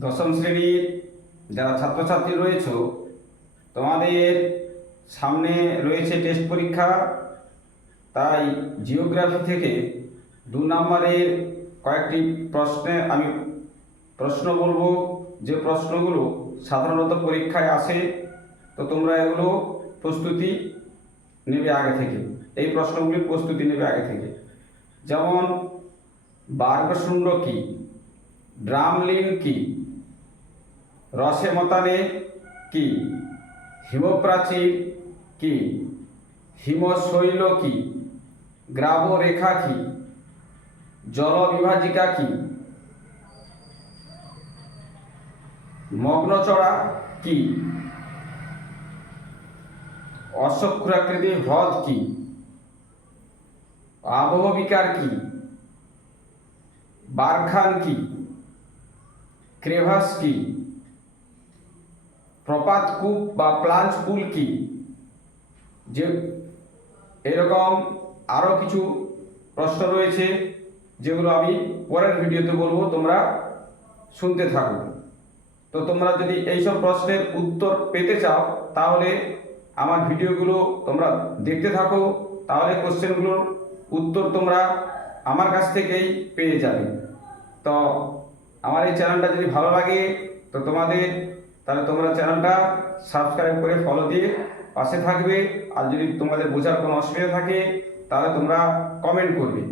দশম শ্রেণীর যারা ছাত্রছাত্রী রয়েছে, তোমাদের সামনে রয়েছে টেস্ট পরীক্ষা। তাই জিওগ্রাফি থেকে 2 নম্বরের কয়েকটি প্রশ্নে আমি প্রশ্ন বলবো, যে প্রশ্নগুলো সাধারণত পরীক্ষায় আসে। তো তোমরা এগুলো প্রস্তুতি নেবে আগে থেকে, এই প্রশ্নগুলির প্রস্তুতি নেবে আগে থেকে। যেমন বার্গশুণ্ড কী, ড্রামলিন কী, রসে মতানে কি, হিমপ্রাচীর কি, হিমশৈল কি, গ্রাবরেখা কি, জলবিভাজিকা কি, মগ্নচড়া কি, অশ্বক্ষুরাকৃতি হ্রদ কি, আবহবিকার কি, বারখান কি, ক্রেভাস কি, প্রপাত কূপ বা প্লাঞ্চ পুল কি। যে এরকম আরও কিছু প্রশ্ন রয়েছে, যেগুলো আমি পরের ভিডিওতে বলবো, তোমরা শুনতে থাকো। তো তোমরা যদি এইসব প্রশ্নের উত্তর পেতে চাও, তাহলে আমার ভিডিওগুলো তোমরা দেখতে থাকো, তাহলে কোশ্চেনগুলোর উত্তর তোমরা আমার কাছ থেকেই পেয়ে যাবে। তো আমার এই চ্যানেলটা যদি ভালো লাগে, তো তাহলে তোমরা চ্যানেলটা সাবস্ক্রাইব করে ফলো দিয়ে পাশে থাকবে। আর যদি তোমাদের বোঝার কোনো অসুবিধা থাকে, তাহলে তোমরা কমেন্ট করবে।